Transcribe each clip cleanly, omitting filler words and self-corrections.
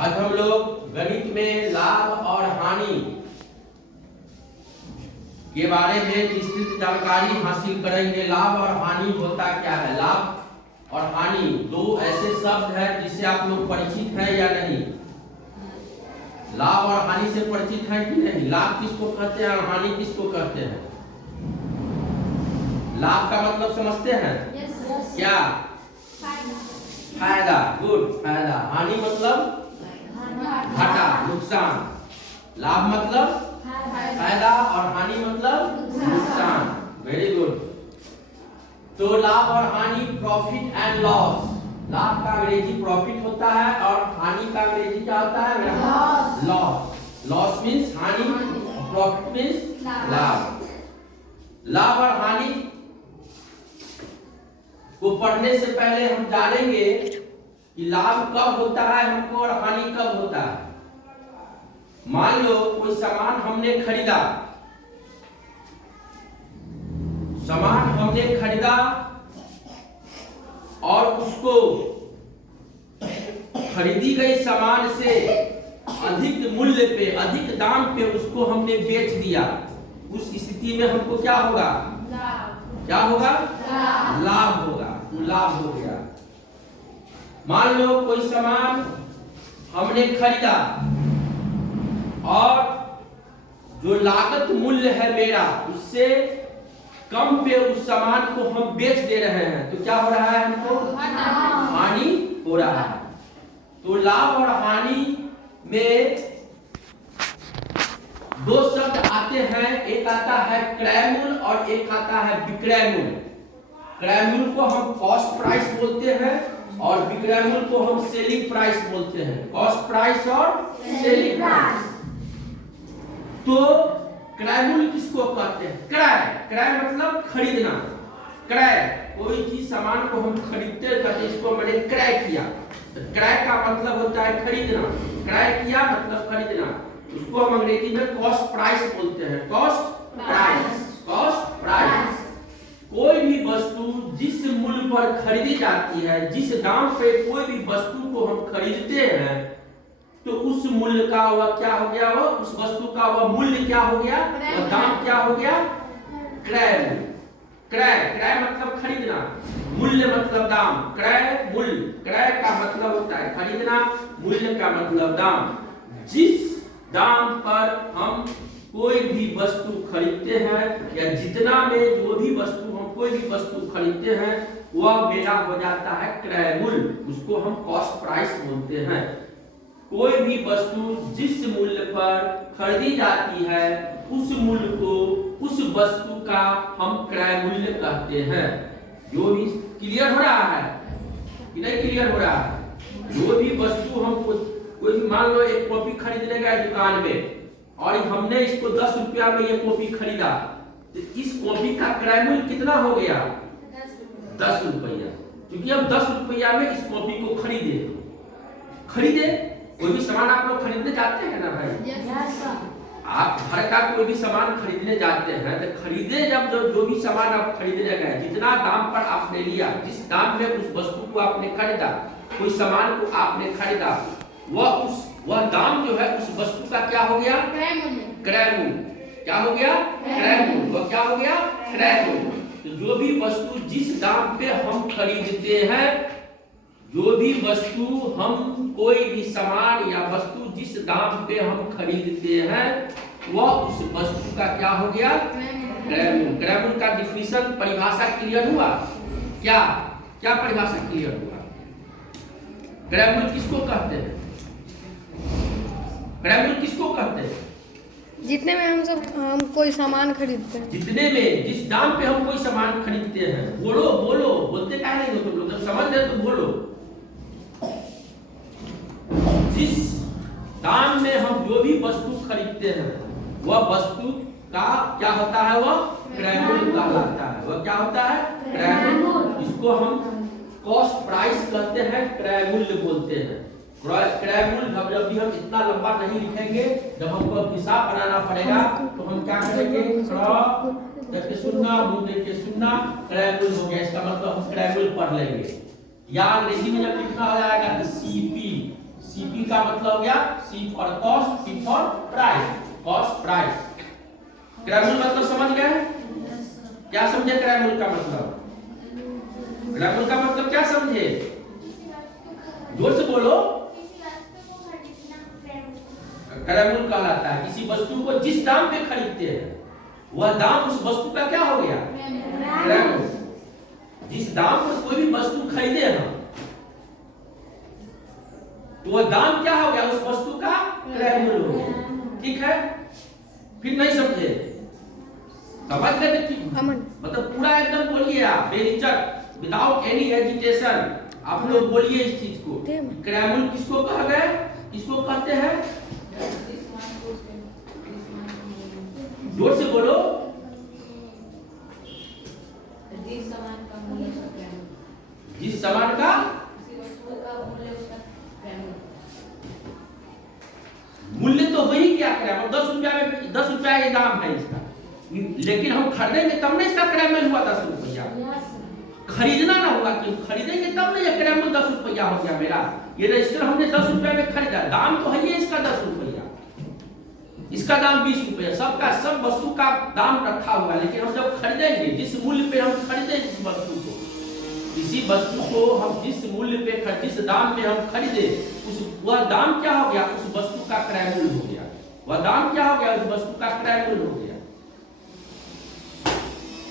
आज हम लोग गणित में लाभ और हानि के बारे में विस्तृत जानकारी हासिल करेंगे। लाभ और हानि होता क्या है? लाभ और हानि दो ऐसे शब्द हैं जिससे आप लोग परिचित हैं या नहीं? लाभ और हानि से परिचित हैं कि नहीं? लाभ किसको कहते हैं और हानि किसको कहते हैं? लाभ का मतलब समझते हैं? क्या? फायदा। गुड, फायदा। हानि मतलब घाटा, नुकसान। लाभ मतलब फायदा और हानि मतलब नुकसान। Very good. तो लाभ और हानि, प्रॉफिट एंड लॉस। लाभ का अंग्रेजी प्रॉफिट होता है और हानि का अंग्रेजी क्या होता है? लॉस। लॉस मीन्स हानि, प्रॉफिट मीन्स लाभ। लाभ और हानि को पढ़ने से पहले हम जानेंगे कि लाभ कब होता है हमको और हानि कब होता है। मान लो कोई सामान हमने खरीदा, और उसको खरीदी गई सामान से अधिक मूल्य पे, अधिक दाम पे उसको हमने बेच दिया। उस स्थिति में हमको क्या होगा? क्या होगा? लाभ होगा। तो लाभ हो गया। मान लो कोई सामान हमने खरीदा और जो लागत मूल्य है मेरा उससे कम पे उस सामान को हम बेच दे रहे हैं, तो क्या हो रहा है? हमको हानि हो रहा है। तो लाभ और हानि में दो शब्द आते हैं, एक आता है क्रय मूल्य और एक आता है विक्रय मूल्य। क्रय मूल्य को हम कॉस्ट प्राइस बोलते हैं और विक्रय मूल्य को हम सेलिंग प्राइस बोलते हैं। कॉस्ट प्राइस और सेलिंग प्राइस। तो क्रय मूल्य किसको कहते हैं? क्रय। क्रय मतलब खरीदना। क्रय, कोई चीज सामान को हम खरीदते कहते इसको मैंने क्रय किया। तो क्रय का मतलब होता है खरीदना। क्रय किया मतलब खरीदना। उसको हम अंग्रेजी में कॉस्ट प्राइस बोलते हैं। Cost price. Cost price. कोई भी वस्तु जिस मूल्य पर खरीदी जाती है, जिस दाम पे कोई भी वस्तु को हम खरीदते हैं, तो उस मूल्य का वह क्या हो गया? वो उस वस्तु का वह मूल्य क्या हो गया? वह दाम क्या हो गया? क्रय मूल्य। क्रय, क्रय मतलब खरीदना, मूल्य मतलब दाम। क्रय मूल्य। क्रय का मतलब होता है खरीदना, मूल्य का मतलब दाम। जिस दाम पर हम कोई भी वस्तु खरीदते हैं या जितना में जो भी वस्तु हम कोई भी वस्तु खरीदते हैं वह मेरा हो जाता है क्रय मूल्य। उसको हम कॉस्ट प्राइस बोलते हैं। कोई भी वस्तु जिस मूल्य पर खरीदी जाती है उस मूल्य को, उस वस्तु का हम क्रय मूल्य कहते हैं। जो भी क्लियर हो रहा है कि नहीं क्लियर हो रहा है? जो भी वस्तु हम कोई भी, मान लो एक कॉपी खरीदने गए दुकान में और हमने इसको 10 रुपया में ये कॉपी खरीदा, तो इस कॉपी का क्रय मूल्य कितना हो गया? 10 रुपया। क्योंकि हम 10 रुपया में इस कॉपी को खरीदे। कोई भी सामान आप लोग खरीदने जाते हैं ना भाई? आप घर का कोई भी सामान खरीदने जाते हैं तो खरीदे जब जो भी सामान आप खरीदने गए, जितना दाम पर आपने लिया, जिस दाम में उस वस्तु को आपने खरीदा, कोई सामान को आपने खरीदा, वह दाम जो है उस वस्तु का क्या हो गया? क्रय मूल्य। क्या हो गया? क्रय मूल्य। वह क्या हो गया? क्रय मूल्य। तो जो भी वस्तु जिस दाम पे हम खरीदते हैं, जो भी वस्तु हम कोई भी सामान या वस्तु जिस दाम पे हम खरीदते हैं वह उस वस्तु का क्या हो गया? क्रय मूल्य। क्रय मूल्य का डिफिनीशन, परिभाषा क्लियर हुआ? क्या क्या परिभाषा क्लियर हुआ? क्रय मूल्य किसको कहते हैं? क्रय मूल्य किसको कहते हैं? जितने में हम कोई सामान खरीदते हैं, जितने में, जिस दाम पे हम कोई सामान खरीदते हैं। बोलो बोलो, बोलते क्या नहीं हो तुम लोग? जब समझ रहे तो बोलो। जिस दाम में हम जो भी वस्तु खरीदते हैं वह वस्तु का क्या होता है? वह क्रय मूल्य कहलाता है। वह क्या होता है? क्रय मूल्य। इसको हम कॉस्ट प्राइस कहते हैं, क्रय मूल्य बोलते हैं। क्रय मूल्य जब भी हम इतना लंबा नहीं लिखेंगे, जब हमको हिसाब बनाना पड़ेगा तो हम क्या करेंगे? करके सुनना, मुंह देख के सुनना, क्रय मूल्य हो गया। इसका मतलब हम क्रय मूल्य पढ़ लेंगे। या अंग्रेजी में जब लिखना हो जाएगा तो सीपी का मतलब हो गया C for cost, P for price, cost price. क्रय मूल्य मतलब समझ गए? क्या समझे क्रय मूल्य का मतलब? क्रय मूल्य का मतलब क्या समझे? जोर से बोलो। क्रय मूल्य कहलाता है किसी वस्तु को जिस दाम पे खरीदते हैं वह दाम उस वस्तु का क्या हो गया? क्रय मूल्य। जिस दाम पर कोई भी वस्तु खरीदे हम तो वह दाम क्या हो गया? उस वस्तु का क्रय मूल्य हो गया। ठीक है? फिर नहीं समझे? समझ गए? मतलब पूरा एकदम बोलिए आप बेहिचक, विदाउट एनी हेजिटेशन आप लोग बोलिए इस चीज को। क्रय मूल्य किसको कहा गया? किसको कहते हैं? जोर से बोलो। जिस सामान का मूल्य तो वही क्या क्रय मूल्य, 10 रुपया में 10 रुपया ये दाम है इसका, लेकिन हम खरीदेंगे तब ना इसका क्रय मूल्य हुआ 10 रुपया। खरीदना ना होगा, क्यों खरीदेंगे तब ना ये क्रय मूल्य 10 रुपया हो गया मेरा। ये रजिस्टर हमने 10 रुपया में खरीदा, दाम तो है ये इसका 10 रुपया, इसका दाम 20 रुपया, सबका सब वस्तु का दाम रखा हुआ है। लेकिन हम जब खरीदेंगे जिस मूल्य पे हम खरीदे जिस वस्तु को, किसी वस्तु को हम जिस मूल्य पे जिस दाम पे हम खरीदे उस वह दाम क्या हो गया? उस वस्तु का क्रय मूल्य हो गया। वह दाम क्या हो गया? उस वस्तु का क्रय मूल्य हो गया।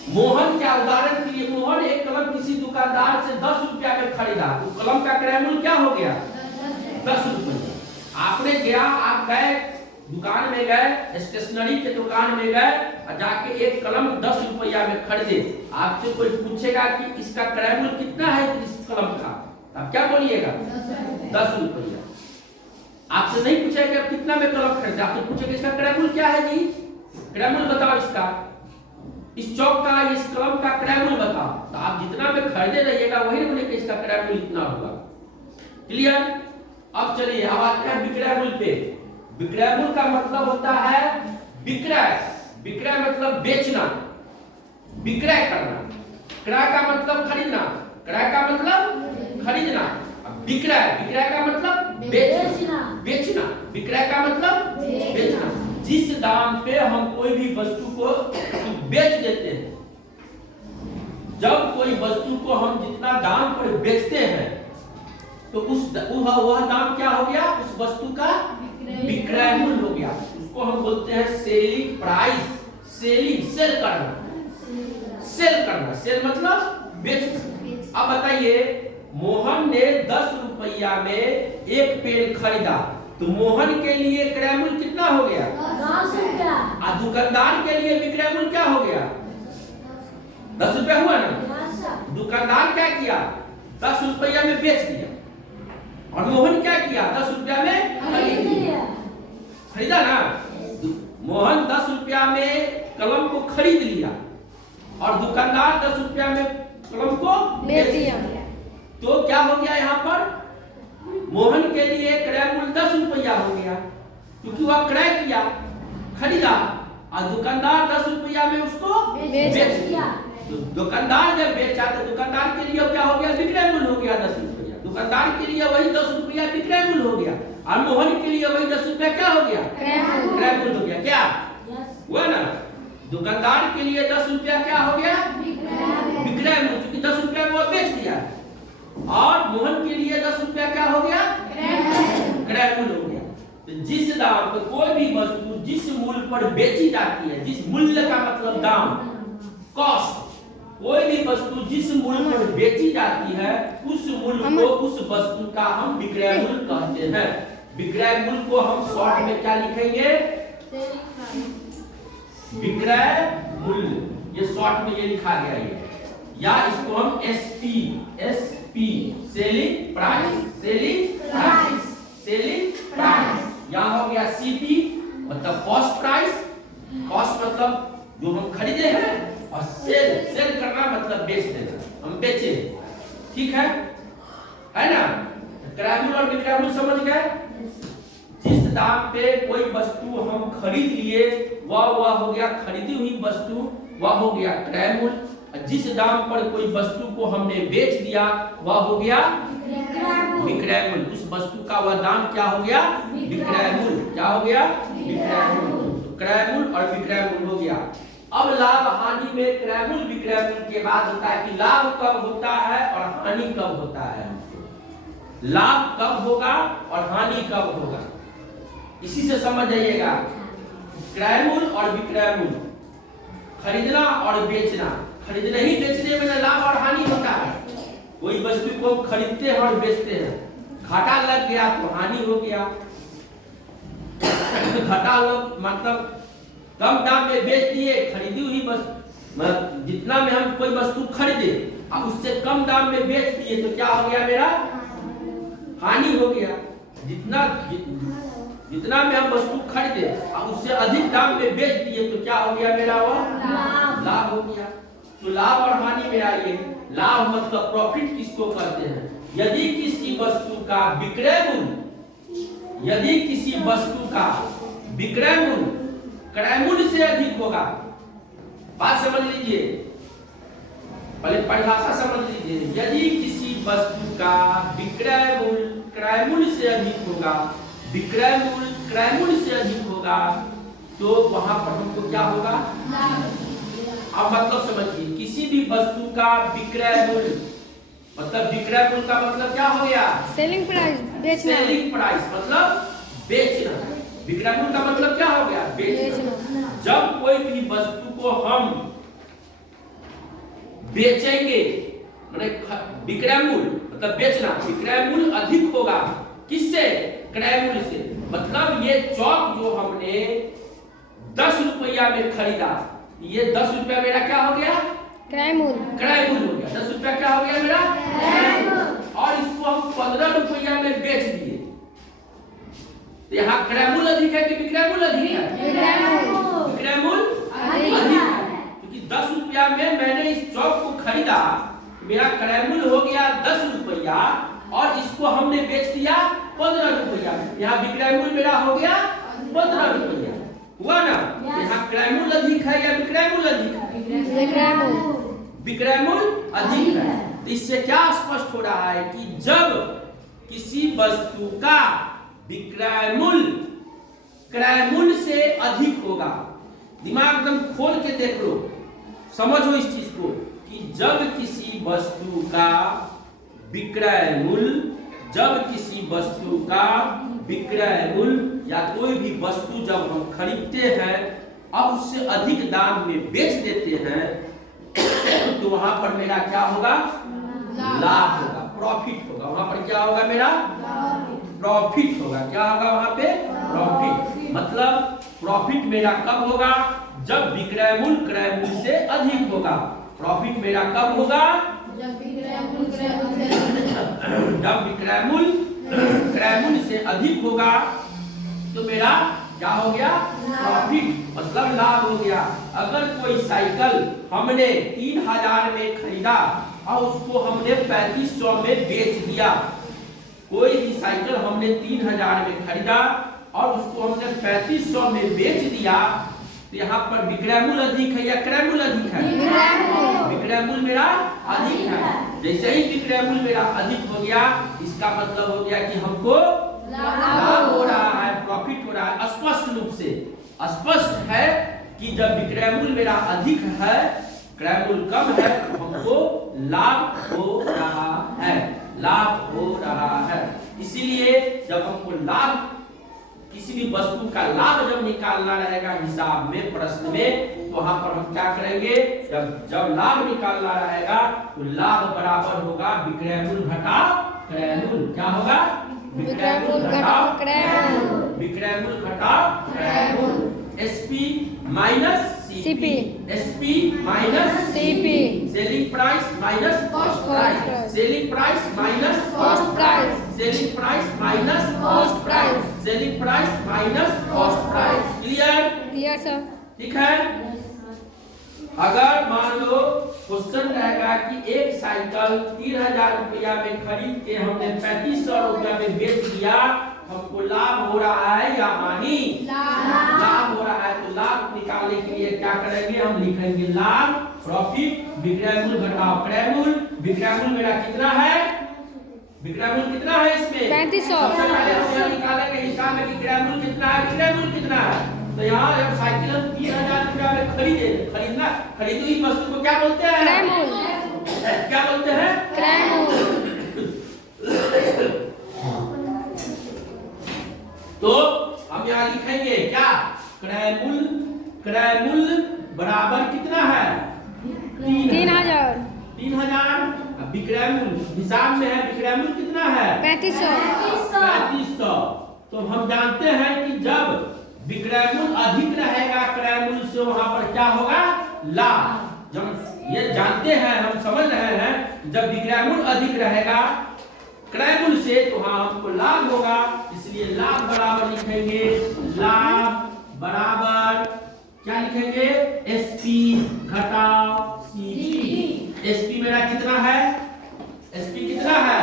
मोहन क्या उदाहरण के लिए, मोहन एक कलम किसी दुकानदार से 10 रुपया में खरीदा तो कलम का क्रय मूल्य क्या हो गया? 10 रुपया। आपने गया, आप गए दुकान में गए, स्टेशनरी के दुकान में गए और जाके एक कलम 10 रुपया में खरीदे। आपसे कोई पूछेगा कि इसका क्रय मूल्य कितना है इस कलम का, आप क्या बोलिएगा? 10 रुपया। आपसे नहीं पूछेगा कि आप कितना में कलम खरीदे, आपसे पूछेगा इसका क्रय मूल्य क्या है जी, क्रय मूल्य बताओ इसका, इस चौक का इस कलम का क्रय मूल्य बताओ। तो आप जितना में खरीदे रहिएगा वही बोलेंगे इसका क्रय मूल्य इतना होगा। क्लियर? अब चलिए अब आते हैं विक्रय मूल्य पे। विक्रय मूल्य का मतलब होता है विक्रय, विक्रय मतलब बेचना, विक्रय करना। क्रय का मतलब खरीदना, क्रय का मतलब खरीदना। विक्रय, विक्रय का मतलब बेचना, बेचना। विक्रय का मतलब बेचना। जिस दाम पे हम कोई भी वस्तु को बेच देते हैं, जब कोई वस्तु को हम जितना दाम पर बेचते हैं तो वह दाम क्या हो गया? उस वस्तु का विक्रय मूल्य हो गया। उसको हम बोलते हैं सेलिंग प्राइस। सेलिंग, सेल करना, सेल करना, सेल मतलब बेचना। अब बताइए, मोहन ने 10 रुपया में एक पेड़ खरीदा तो मोहन के लिए क्रय मूल्य कितना हो गया? 10 रुपया। और दुकानदार के लिए विक्रय मूल्य क्या हो गया? 10 रुपया हुआ ना। दुकानदार क्या किया? 10 रुपया में बेच दिया और मोहन क्या किया? 10 रुपया में खरीद लिया। खरीदा ना। मोहन 10 रुपया में कलम को खरीद लिया और दुकानदार 10 रुपया में कलम को बेच दिया। तो क्या हो गया यहाँ पर? मोहन के लिए क्रय मूल्य 10 रुपया हो गया क्योंकि वह क्रय किया, खरीदा, और दुकानदार 10 रुपया में उसको बेच दिया। तो दुकानदार जब बेचा तो दुकानदार के लिए क्या हो गया? विक्रय मूल्य हो गया 10 रुपया। दुकानदार के लिए वही 10 रुपया विक्रय मूल्य हो गया और मोहन के लिए वही 10 रुपया क्या हो गया? क्रय मूल्य हो गया। क्या हुआ ना? दुकानदार के लिए 10 रुपया क्या हो गया? विक्रय मूल्य, क्योंकि 10 रुपया में वो बेच दिया। और मोहन के लिए 10 रुपया क्या हो गया? क्रय मूल्य हो गया। तो जिस दाम पर कोई भी वस्तु जिस मूल्य पर बेची जाती है, जिस मूल्य का मतलब दाम, कॉस्ट, कोई भी वस्तु जिस मूल्य पर बेची जाती है उस मूल्य को, उस वस्तु का हम विक्रय मूल्य कहते हैं। विक्रय मूल्य को हम शॉर्ट में क्या लिखेंगे? विक्रय मूल्य। ये शॉर्ट में ये लिखा गया है, या इसको हम SP, selling price, selling price, selling price. यहाँ हो गया सीपी मतलब कॉस्ट प्राइस, कॉस्ट मतलब जो हम खरीदे हैं, और सेल करना मतलब बेच देना, हम बेचे। ठीक है ना? क्रय मूल्य और विक्रय मूल्य समझ गए? जिस दाम पे कोई वस्तु हम खरीद लिए वह हो गया खरीदी हुई वस्तु, वह हो गया क्रय मूल्य। जिस दाम पर कोई वस्तु को हमने बेच दिया वह हो गया विक्रय मूल्य। उस वस्तु का वह दाम क्या हो गया? विक्रय मूल्य। क्या हो गया? विक्रय मूल्य। तो क्रय मूल्य और विक्रय मूल्य हो गया। अब लाभ हानि में क्रय मूल्य विक्रय मूल्य के बाद होता है कि लाभ कब होता है और हानि कब होता है। लाभ कब होगा और हानि कब होगा, इसी से समझ जाइएगा। क्रय मूल्य और विक्रय मूल्य, खरीदना और बेचना। खरीदने ही बेचने में लाभ और हानि होता है। कोई वस्तु को खरीदते हैं और बेचते हैं, घाटा लग गया तो हानि हो गया। घाटा लग मतलब कम दाम में बेच दिए, खरीदी हुई बस जितना में हम कोई वस्तु खरीदे अब उससे कम दाम में बेच दिए तो क्या हो गया? मेरा हानि हो गया। जितना में हम वस्तु खरीदे अब उससे अधिक दाम में बेच दिए तो क्या हो गया? मेरा वह लाभ हो गया। तो लाभ और हानि में आइए। लाभ मतलब प्रॉफिट किसको कहते हैं? यदि किसी वस्तु का विक्रय मूल्य, यदि किसी वस्तु का विक्रय मूल्य क्रय मूल्य से अधिक होगा। बात समझ लीजिए, पहले परिभाषा समझ लीजिए। यदि किसी वस्तु का विक्रय मूल्य क्रय मूल्य से अधिक होगा, विक्रय मूल्य क्रय मूल्य से अधिक होगा, तो वहां पर हमको क्या होगा? अब मतलब समझिए, किसी भी वस्तु का विक्रय मूल्य मतलब विक्रय मूल्य का मतलब क्या हो गया? सेलिंग प्राइस, बेचना। सेलिंग प्राइस मतलब बेचना। विक्रय मूल्य का मतलब क्या हो गया? बेचना। जब कोई भी वस्तु को हम बेचेंगे, विक्रय मूल्य मतलब बेचना, विक्रय मूल्य अधिक होगा किससे? क्रय मूल्य से। मतलब ये चौक जो हमने 10 रुपया में खरीदा, ये 10 रुपया मेरा क्या हो गया? क्रय मूल्य। क्रय मूल्य हो गया। 10 रुपया क्या हो गया मेरा? और इसको हम 15 रुपया में बेच दिए, तो यहाँ क्रय मूल्य अधिक है कि विक्रय मूल्य अधिक है? विक्रय मूल्य अधिक है, क्योंकि 10 रुपया में मैंने इस चौक को खरीदा, मेरा क्रय मूल्य हो गया 10 रुपया और इसको हमने बेच दिया 15 रुपया। यहाँ विक्रय मूल्य मेरा हो गया 15 रुपया, हुआ ना? यहाँ क्रय मूल्य अधिक है या विक्रय मूल्य अधिक है? विक्रय मूल्य अधिक है। तो इससे क्या स्पष्ट हो रहा है कि जब किसी वस्तु का विक्रय मूल्य क्रय मूल्य से अधिक होगा, दिमाग एकदम खोल के देख लो, समझो इस चीज को, कि जब किसी वस्तु का विक्रय मूल्य, जब किसी वस्तु का विक्रय मूल्य या कोई भी वस्तु जब हम खरीदते हैं और उससे अधिक दाम में बेच देते हैं, तो वहां पर मेरा क्या होगा? लाभ होगा, प्रॉफिट होगा। वहां पर क्या होगा? मेरा प्रॉफिट होगा। क्या होगा वहां पे? प्रॉफिट। मतलब प्रॉफिट मेरा कब होगा? जब विक्रय मूल्य क्रय मूल्य से अधिक होगा। प्रॉफिट मेरा कब होगा? जब विक्रय मूल्य क्रय मूल्य से अधिक होगा, तो मेरा क्या हो गया? प्रॉफिट मतलब लाभ हो गया। अगर कोई साइकिल हमने 3000 में खरीदा और उसको हमने 3500 में बेच दिया, कोई भी साइकिल हमने 3000 में खरीदा और उसको हमने 3500 में बेच दिया, तो यहाँ पर विक्रय मूल्य अधिक है या क्रय मूल्य अधिक है? विक्रय मूल्य मेरा अधिक है। जैसे ही विक्रय मूल्य मेरा अधिक हो गया, इसका मतलब हो गया कि हमको लाभ हो रहा है, प्रॉफिट हो रहा है। स्पष्ट रूप से स्पष्ट है कि जब विक्रय मूल्य मेरा अधिक है, क्रय मूल्य कम है, तो हमको लाभ हो रहा है, लाभ हो रहा है। इसीलिए जब हमको लाभ, किसी भी वस्तु का लाभ जब निकालना रहेगा हिसाब में, प्रश्न में, तो वहां पर हम क्या करेंगे? जब लाभ निकालना रहेगा तो लाभ बराबर होगा विक्रय मूल्य घटा क्रय मूल्य। क्या होगा? विक्रय मूल्य घटाओ क्रय मूल्य, विक्रय मूल्य घटाओ क्रय मूल्य। SP minus CP, SP minus CP, selling price minus cost price, selling price minus cost price, selling price minus cost price, selling price minus cost price. Clear? Clear sir. ठीक है। अगर मान लो क्वेश्चन रहेगा कि एक साइकिल 3000 रुपया में खरीद के हमने 3500 रुपया में बेच दिया, हमको लाभ हो रहा है या हानि? लाभ हो रहा है। तो लाभ निकालने के लिए क्या करेंगे? हम लिखेंगे लाभ प्रॉफिट विक्रय मूल्य घटाओ क्रय मूल्य। विक्रय मूल्य मेरा कितना है? विक्रय मूल्य कितना है इसमें? 3500। सबसे पहले हम यह निकालेंगे हिसाब में कि क्रय मूल्य कितना है, विक्रय मूल्य कितना है। तो यहाँ जब साइकिल हम 3000 रुपया में खरीदी हुई वस्तु को क्या बोलते हैं? क्रय मूल्य। क्या बोलते हैं? क्रय मूल्य। तो हम यहाँ लिखेंगे क्या? क्रय मूल्य बराबर कितना है? 3000। 3000। अब विक्रय मूल्य हिसाब में है, विक्रय मूल्य कितना है? 3500। 3500। तो हम जानते हैं कि जब विक्रय मूल्य अधिक रहेगा क्रय मूल्य से, वहां पर क्या होगा? लाभ। जब ये जानते हैं, हम समझ रहे हैं, जब विक्रय मूल्य अधिक रहेगा क्रय मूल्य से तो वहां हमको लाभ होगा। इसलिए लाभ बराबर लिखेंगे, लाभ बराबर क्या लिखेंगे? एसपी घटाओ सीपी। एसपी मेरा कितना है? एसपी कितना है?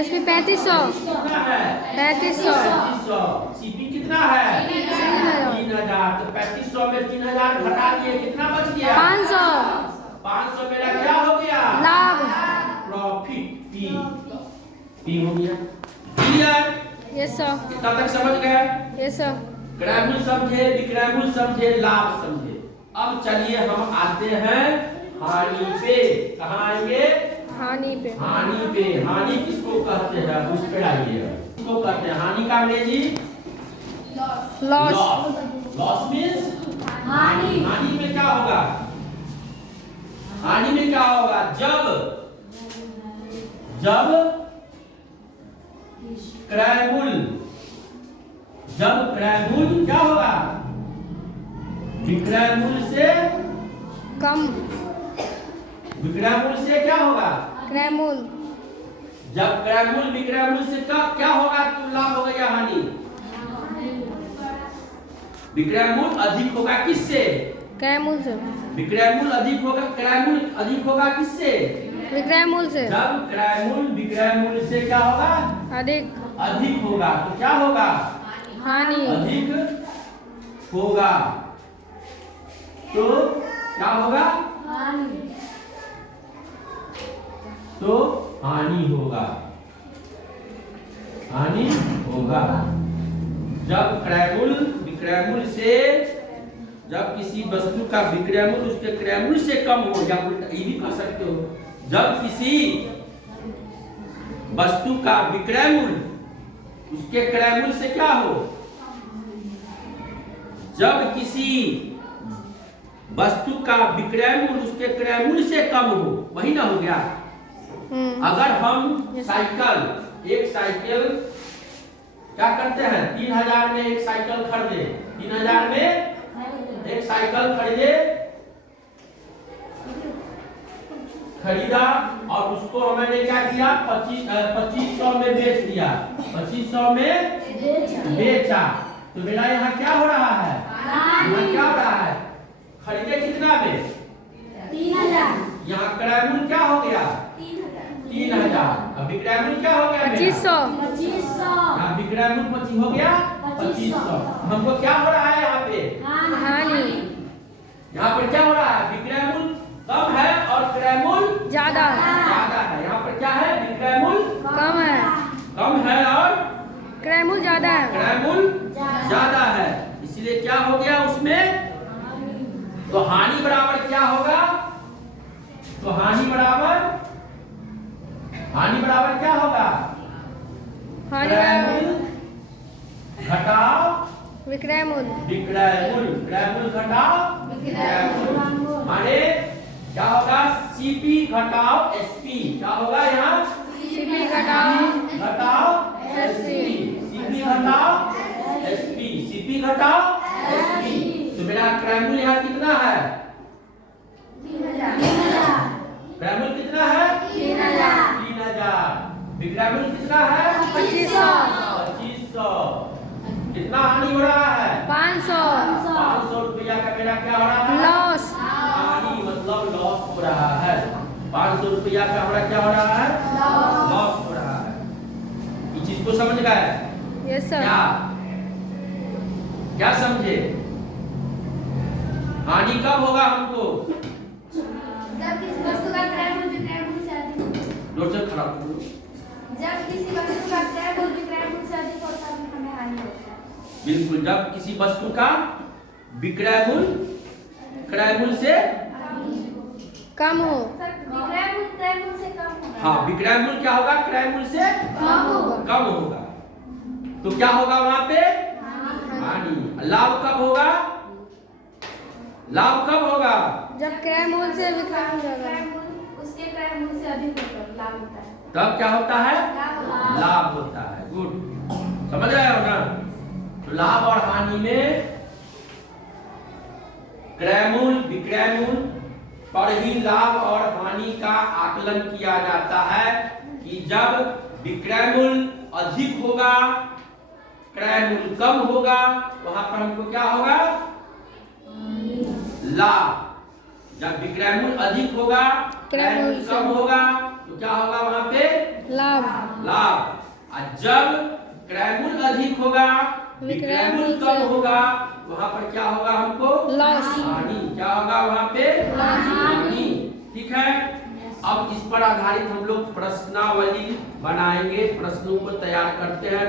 एसपी 3500। कितना है? 3500। 3500। सीपी कितना है? 3000। तो 3500 में 3000 घटा दिए, कितना बच गया? 500। 500 मेरा क्या हो गया? लाभ। प्रॉफिट पी हो गया। क्लियर? Yes sir. कितना तक समझ गए? Yes sir. क्रय मूल्य समझे, विक्रय मूल्य समझे, लाभ समझे। अब चलिए हम आते हैं हानि पे। कहाँ आएंगे? हानि पे। हानि पे। हानि किसको कहते हैं? उस पे आइए। किसको कहते हैं हानि का अंग्रेजी? लॉस। लॉस मीन्स हानि। हानि में क्या होगा? हानि में क्या होगा? जब क्रय मूल्य क्या होगा? विक्रय मूल्य से कम। विक्रय मूल्य से क्या होगा? क्रय मूल्य। जब क्रय मूल्य विक्रय मूल्य से क्या होगा तो लाभ होगा या हानि? विक्रय मूल्य अधिक होगा किससे? क्रय मूल्य से। विक्रय मूल्य अधिक होगा, क्रय मूल्य अधिक होगा किससे? विक्रय मूल्य से। जब क्रय मूल्य विक्रय मूल्य से क्या होगा? अधिक होगा तो क्या होगा? हानि। अधिक होगा तो क्या होगा? तो हानि होगा। हानि होगा। जब क्रय मूल्य विक्रय मूल्य से, जब किसी वस्तु का विक्रय मूल्य उसके क्रय मूल्य से कम हो, या उल्टा ये भी कह सकते हो, जब किसी वस्तु का विक्रय मूल्य उसके क्रय मूल्य से क्या हो? जब किसी वस्तु का विक्रय मूल्य उसके क्रय मूल्य से कम हो, वही ना हो गया। अगर हम एक साइकिल क्या करते हैं? 3000 में एक साइकिल खरीदे, 3000 में एक साइकिल खरीदा और उसको हमने क्या किया? 2500 में बेच दिया। 2500 में बेचा तो मेरा यहाँ क्या हो रहा है? यहाँ क्या हो रहा है? खरीदे कितना में? 3000। यहाँ क्रय मूल्य क्या हो गया? 3000। अब विक्रय मूल्य क्या हो गया? 2500। यहाँ विक्रय मूल्य 25 हो गया 2500। हमको क्या हो रहा है यहाँ पे? हानि। यहाँ पर क्या हो रहा है? विक्रय मूल्य कम है और क्रय मूल्य ज्यादा है। यहाँ पर क्या है? विक्रय मूल्य कम है और क्रय मूल्य ज्यादा है। क्रय मूल्य ज्यादा है। इसलिए क्या हो गया उसमें? तो हानि बराबर क्या होगा? तो हानि बराबर क्या होगा? क्रय मूल्य घटाओ विक्रय मूल्य। विक्रय मूल्य। क्रय मूल्य घटाओ विक्रय मूल्य। माने क्या होगा? सीपी घटाओ एसपी। क्या होगा यहाँ? सीपी घटाओ एसपी। सीपी घटाओ एसपी। सीपी घटाओ एसपी। तो मेरा क्रय मूल्य यहाँ कितना है? 3000। क्रय मूल्य कितना है? 3000। विक्रय मूल्य कितना है? 2500। कितना हानि हो रहा है? 500 रुपया का मेरा क्या हो रहा है? लॉस। हानि मतलब लॉस हो रहा है। 500 रुपया का हमारा क्या हो रहा है? लॉस हो रहा है। इस चीज को समझ गए? Yes sir. क्या समझे? हानि कब होगा हमको? जब किसी वस्तु का क्रय मूल्य विक्रय मूल्य से अधिक होता है। जोर से खड़ा करो। जब किसी वस्तु का क्रय मूल्य विक्रय मूल्य से अधिक होता है तो हमें हानि होता है। बिल्कुल, जब किसी वस्तु का विक्रय मूल्य क्रय मूल्य से कम हो। विक्रय मूल्य क्रय मूल्य से कम होगा। हाँ, विक्रय मूल्य क्या होगा? क्रय मूल्य से कम होगा। कम होगा। तो क्या होगा वहां पे? हानि। लाभ कब होगा? लाभ कब होगा? जब क्रय मूल्य से विक्रय मूल्य क्रय ज्यादा। मूल्य उसके क्रय मूल्य से अधिक होकर लाभ होता है। तब क्या होता है? लाभ। लाभ होता है। गुड, समझ रहे हो ना? तो लाभ और हानि में क्रय मूल्य विक्रय मूल्य पर ही लाभ और हानि का आकलन किया जाता है कि जब विक्रय मूल्य अधिक होगा, क्रय मूल्य कम होगा, वहां पर हमको क्या होगा? लाभ। जब विक्रय मूल्य अधिक होगा, क्रय मूल्य कम होगा, तो क्या होगा वहां पे? लाभ। लाभ। और जब क्रय मूल्य अधिक होगा, विक्रय मूल्य कम होगा, वहां पर क्या होगा हमको? लॉस। हानि। क्या होगा वहां पे? हानि। ठीक है। अब इस पर आधारित हम लोग प्रश्नावली बनाएंगे, प्रश्नों को तैयार करते हैं।